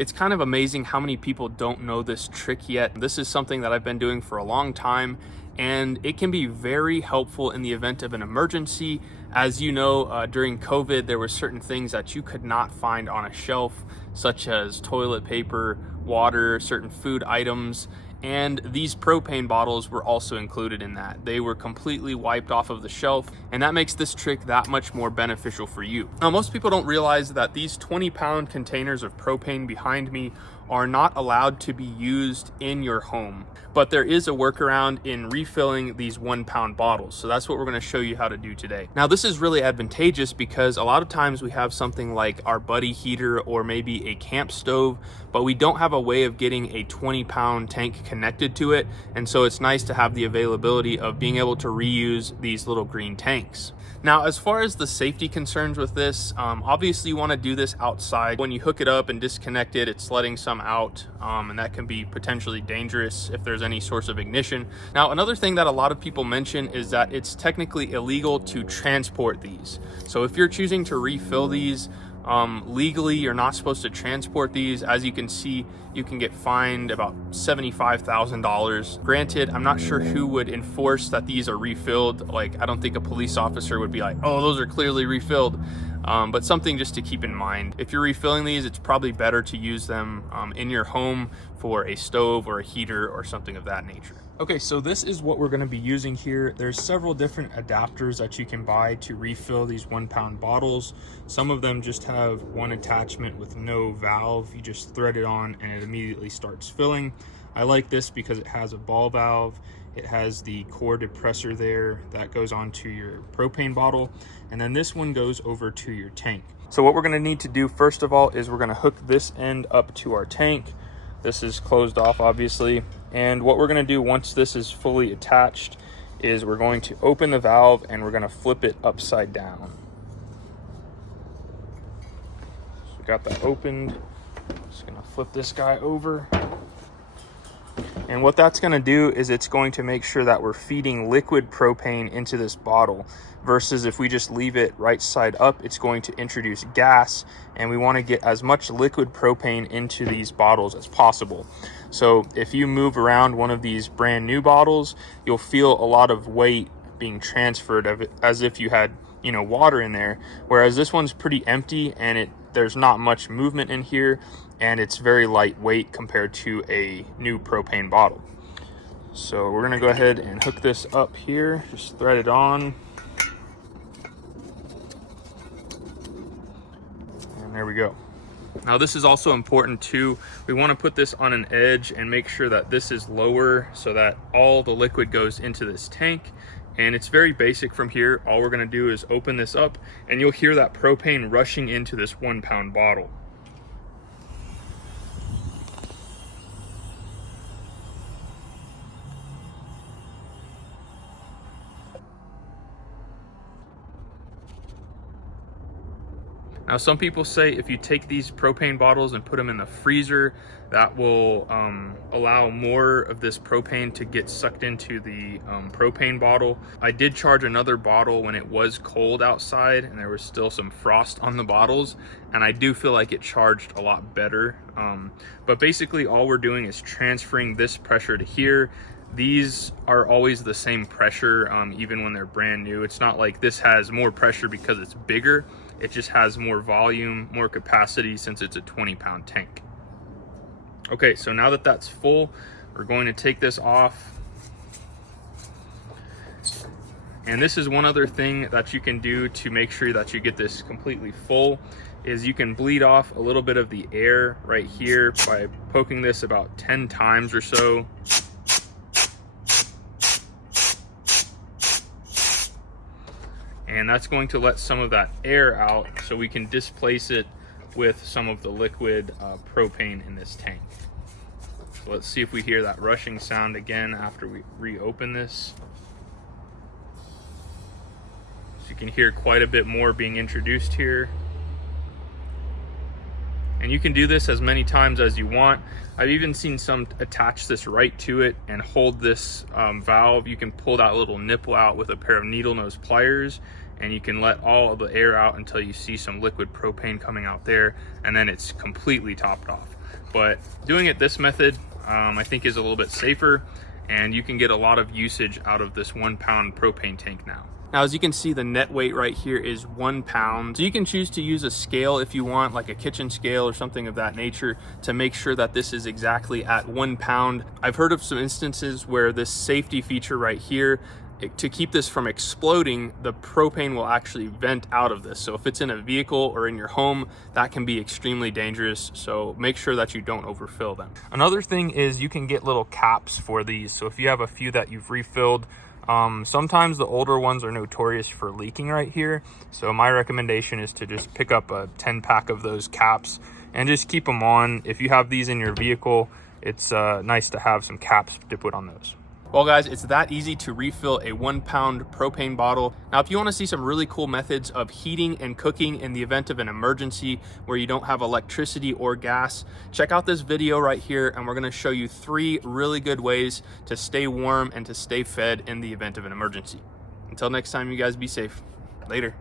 It's kind of amazing how many people don't know this trick yet. This is something that I've been doing for a long time, and it can be very helpful in the event of an emergency. As you know, during COVID, there were certain things that you could not find on a shelf, such as toilet paper, water, certain food items, and these propane bottles were also included in that. They were completely wiped off of the shelf, and that makes this trick that much more beneficial for you. Now, most people don't realize that these 20-pound containers of propane behind me are not allowed to be used in your home, but there is a workaround in refilling these 1-pound bottles. So that's what we're going to show you how to do today. Now, this is really advantageous because a lot of times we have something like our buddy heater or maybe a camp stove, but we don't have a way of getting a 20-pound tank connected to it. And so it's nice to have the availability of being able to reuse these little green tanks. Now, as far as the safety concerns with this, obviously you want to do this outside. When you hook it up and disconnect it, it's letting some out, and that can be potentially dangerous if there's any source of ignition. Now, another thing that a lot of people mention is that it's technically illegal to transport these. So if you're choosing to refill these, legally, you're not supposed to transport these. As you can see, you can get fined about $75,000. Granted, I'm not sure who would enforce that these are refilled. Like, I don't think a police officer would be like, oh, those are clearly refilled. But something just to keep in mind. If you're refilling these, it's probably better to use them in your home for a stove or a heater or something of that nature. Okay, so this is what we're going to be using here. There's several different adapters that you can buy to refill these 1-pound bottles. Some of them just have one attachment with no valve. You just thread it on and it immediately starts filling. I like this because it has a ball valve. It has the core depressor there that goes onto your propane bottle. And then this one goes over to your tank. So what we're going to need to do first of all is we're going to hook this end up to our tank. This is closed off, obviously. And what we're going to do once this is fully attached is we're going to open the valve and we're going to flip it upside down. So we got that opened. Just going to flip this guy over. And what that's going to do is it's going to make sure that we're feeding liquid propane into this bottle, versus if we just leave it right side up, it's going to introduce gas, and we want to get as much liquid propane into these bottles as possible. So if you move around one of these brand new bottles, you'll feel a lot of weight being transferred of it as if you had, you know, water in there, whereas this one's pretty empty and there's not much movement in here, and it's very lightweight compared to a new propane bottle. So we're gonna go ahead and hook this up here, just thread it on. And there we go. Now this is also important too. We want to put this on an edge and make sure that this is lower so that all the liquid goes into this tank. And it's very basic from here. All we're going to do is open this up and you'll hear that propane rushing into this 1-pound bottle. Now, some people say if you take these propane bottles and put them in the freezer, that will allow more of this propane to get sucked into the propane bottle. I did charge another bottle when it was cold outside and there was still some frost on the bottles, and I do feel like it charged a lot better. But basically all we're doing is transferring this pressure to here. These are always the same pressure, even when they're brand new. It's not like this has more pressure because it's bigger. It just has more volume, more capacity since it's a 20-pound tank. Okay, so now that that's full, we're going to take this off. And this is one other thing that you can do to make sure that you get this completely full, is you can bleed off a little bit of the air right here by poking this about 10 times or so. And that's going to let some of that air out so we can displace it with some of the liquid propane in this tank. So let's see if we hear that rushing sound again after we reopen this. So you can hear quite a bit more being introduced here. And you can do this as many times as you want. I've even seen some attach this right to it and hold this valve. You can pull that little nipple out with a pair of needle nose pliers, and you can let all of the air out until you see some liquid propane coming out there, and then it's completely topped off. but doing it this method I think is a little bit safer, and you can get a lot of usage out of this 1 pound propane tank now. Now, as you can see, the net weight right here is 1 pound. So you can choose to use a scale if you want, like a kitchen scale or something of that nature, to make sure that this is exactly at 1 pound. I've heard of some instances where this safety feature right here, to keep this from exploding, the propane will actually vent out of this. So if it's in a vehicle or in your home, that can be extremely dangerous. So make sure that you don't overfill them. Another thing is you can get little caps for these. So if you have a few that you've refilled, sometimes the older ones are notorious for leaking right here. So my recommendation is to just pick up a 10 pack of those caps and just keep them on. If you have these in your vehicle, it's nice to have some caps to put on those. Well guys, it's that easy to refill a 1 pound propane bottle. Now, if you want to see some really cool methods of heating and cooking in the event of an emergency where you don't have electricity or gas, check out this video right here, and we're going to show you 3 really good ways to stay warm and to stay fed in the event of an emergency. Until next time, you guys be safe. Later.